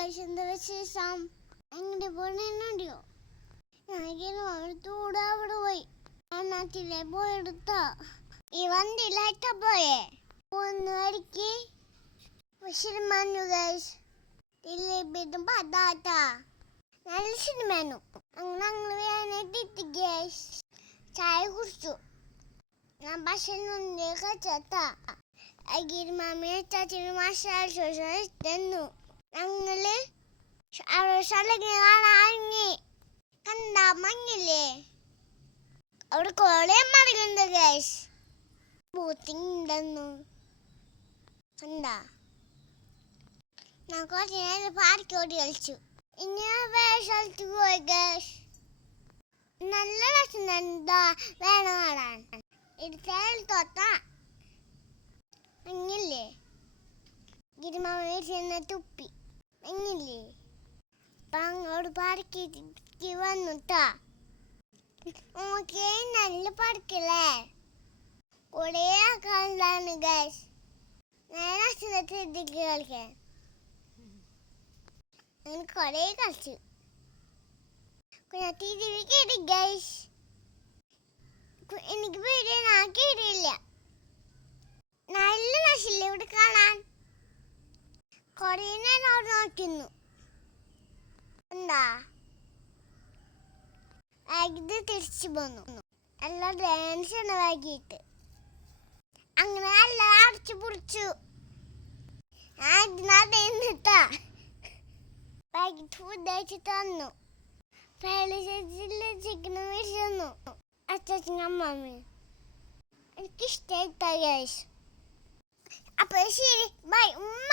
എന്താ വിശേഷം? എങ്ങനെ പോണെന്നറിയോ? ഞാനിങ്ങനെ അവിടെ പോയി നാട്ടിലെ പോയെടുത്ത ഈ വണ്ടിയിലായിട്ടാ പോയേ. ഒന്നടിക്ക് സിനിമു ഗൈസ്, ദിലീപിന്റെ പതാട്ട നല്ല സിനിമയായിരുന്നു. അങ്ങനെ വേനായിട്ട് ഗൈസ് ചായ കുടിച്ചു. ഞാൻ ഭക്ഷണം കഴിച്ചാ ഗിരിമാമിയെ ചാച്ചിന് മസാല ദോശ തന്നു. ഞങ്ങള് കാണാങ്ങി കണ്ടാ മഞ്ഞില്ലേ, അവിടെ കൊറേ മരങ്ങളുണ്ട് ഗൈസ്. ബോട്ടിങ് ഉണ്ടെന്നു കണ്ടാ. ഞാൻ കുറച്ച് നേരം പാർക്ക് ഓടി കളിച്ചു. ഇനി വേറെ സ്ഥലത്ത് പോയി ഗൈസ്. നല്ല രസം എന്താ വേണം കാണാൻ. ഇടുത്തേൽ തൊട്ടാ മഞ്ഞില്ലേ, ഗിരിമാമ ചെന്ന തുപ്പി മഞ്ഞില്ലേ. അപ്പൊ അങ്ങോട്ട് പാർക്കിക്ക് വന്നുട്ടാ. ഓക്കെ, നല്ല പാർക്കല്ലേ, കുറേ ആൾക്കാരുണ്ടായിരുന്നു ഗൈസ്. ഞാൻ അച്ഛനടുത്ത് കളിക്കാൻ അങ്ങനെ കുറേ കളിച്ചു. TV കേട്ടി ഗൈസ്. എനിക്ക് പേടിയ, ഞാൻ കേട്ടില്ല. നല്ല രസമില്ലേ ഇവിടെ കാണാൻ. കുറേ നേരം അവിടെ നോക്കുന്നു. എന്താ വൈകിട്ട് തിരിച്ചു പോന്നു. എല്ലാം ഡാൻസ് ആണ് വൈകിട്ട്. അങ്ങനെ എല്ലാം അടിച്ചു പൊളിച്ചു. എന്നിട്ടാ വൈകിട്ട് ഫുഡ് അയച്ചു തന്നു. ചിക്കൻ മേടിച്ചു തന്നു അച്ഛനും അമ്മമ്മയും. എനിക്കിഷ്ടായിട്ടാ ഗൈസ്. അപ്പൊ ശരി, ബൈ ഉമ്മ.